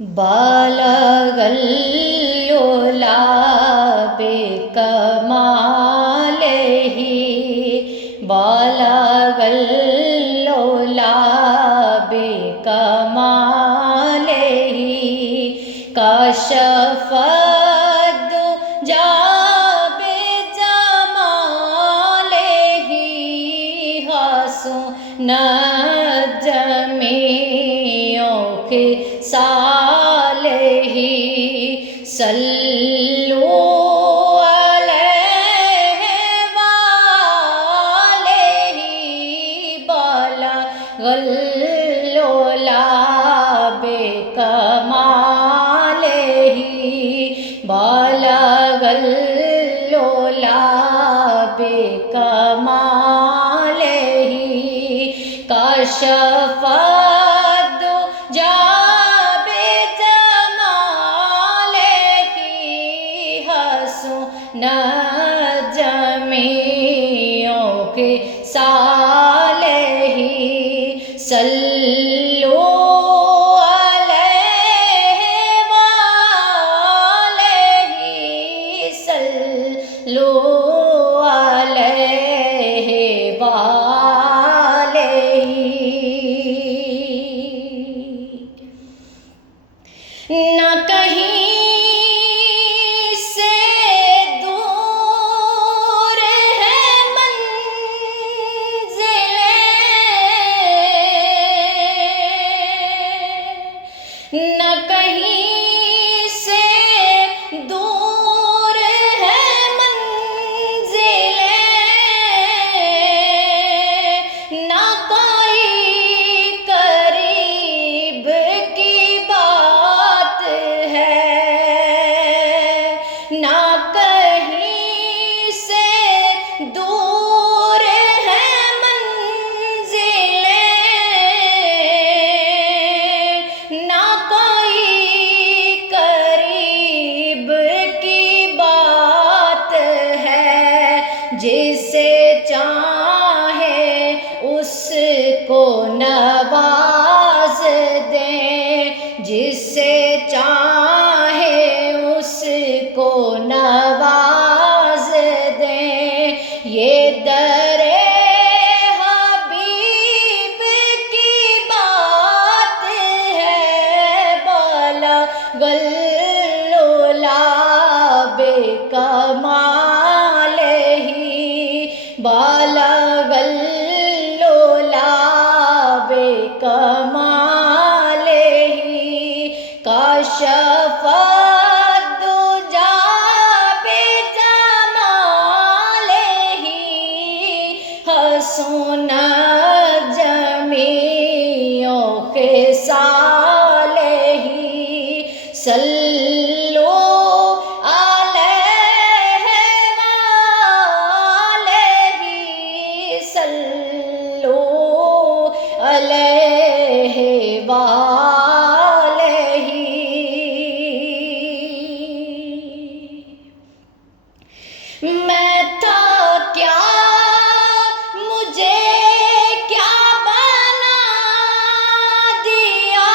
بالغ العلا بکمالہ بالغ العلا بکمالہ کشف الدجی بجمالہ حسنت جمیع خصالہ صلو علیہ وآلہ بالغ العلا بکمالہ بالغ العلا بکمالہ کشف الدجی بجمالہ حسنت جمیع خصالہ صلو علیہ وآلہ صلو علیہ وآلہ نہ کہیں سے دور ہے منزلیں نہ کہیں سے دور ہے منزلیں نہ کوئی قریب کی بات ہے نہ کہیں سے دور ہے منزلیں نہ کوئی قریب کی بات ہے جسے چاہے اس کو نواز دیں جسے چاہے اس کو نواز دیں یہ در حبیب کی بات ہے بالغ العلا بکمالہ بالغ العلا بکمالہ کشف الدجی بجمالہ حسنت جمیع خصالہ صلو علیہ وآلہ صلو علیہ وآلہ میں تھا کیا مجھے کیا بنا دیا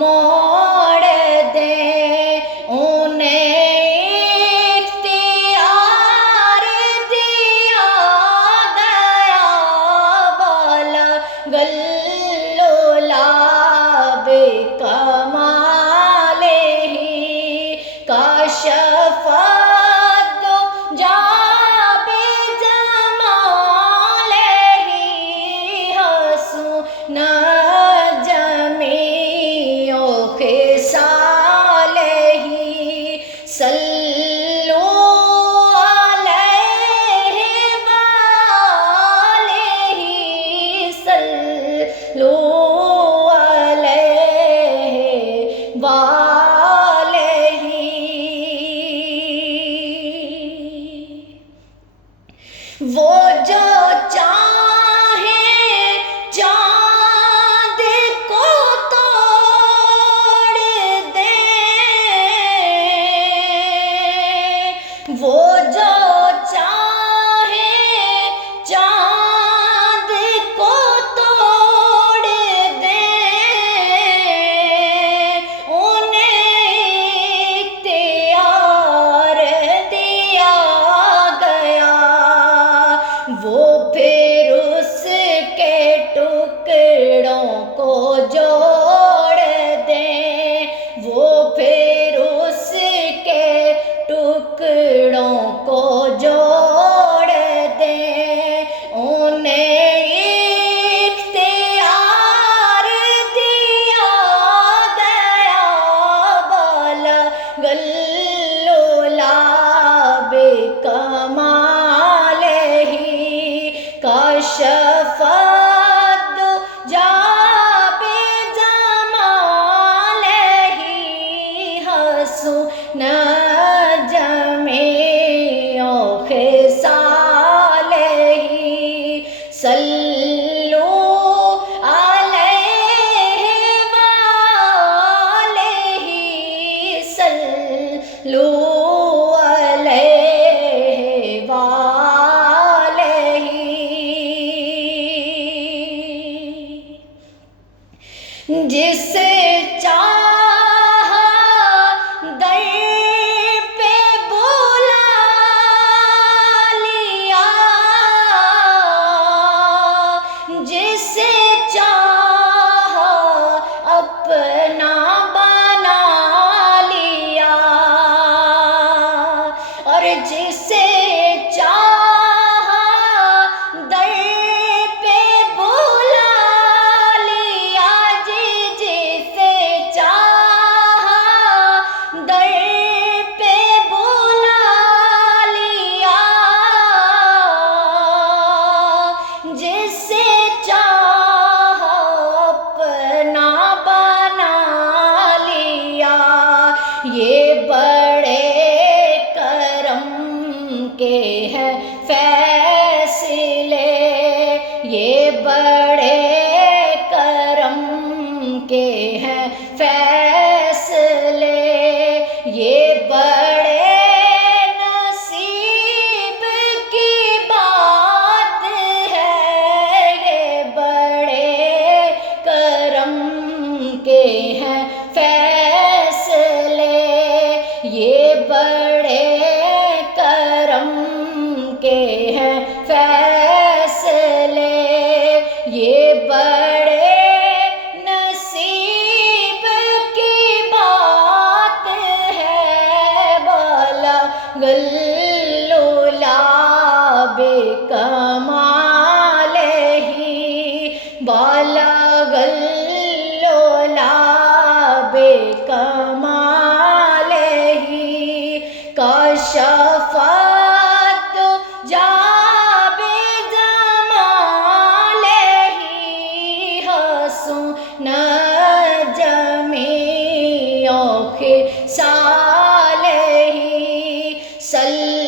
موڑ دے انہیں اختیار دیا گیا بالا گلو لاب کمالہ کاشف الدجی بجمالہ حسن جمیع خصالہ صلوا علیہ وآلہ صلوا علیہ وآلہ وہ جو چاہے چاند کو توڑ دے وہ جو چاہے چاند کو توڑ دے انہیں اختیار دیا گیا وہ پھر اس کے ٹکڑوں کو جوڑ دیں وہ پھر اس کے ٹکڑوں کو جوڑ دیں انہیں اختیار دیا گیا بالا گلو لاب کمالہ کاشف الدجی بجمالہ حسن جمیع خصالہ صلوا علیہ وآلہ صلوا علیہ وآلہ جسے چاہا در پہ بلا لیا جسے چاہا اپنا بنا لیا اور جسے چاہا در پہ بلا لیا جسے چاہا در پہ بلا لیا جسے چاہا اپنا بنا لیا یہ بڑے کرم کے ہیں فیصلے یہ بڑے کرم کے ہیں فیصلے یہ بڑے نصیب کی بات ہے یہ بڑے کرم کے ہیں فیصلے یہ بڑے کرم کے ہیں فیصلے یہ بڑے نصیب کی بات ہے بالا گلو لاب کمالہ بالا گلو لاب کمالہ کاشف الدجی بجمالہ حسن جمیع خصالہ صلی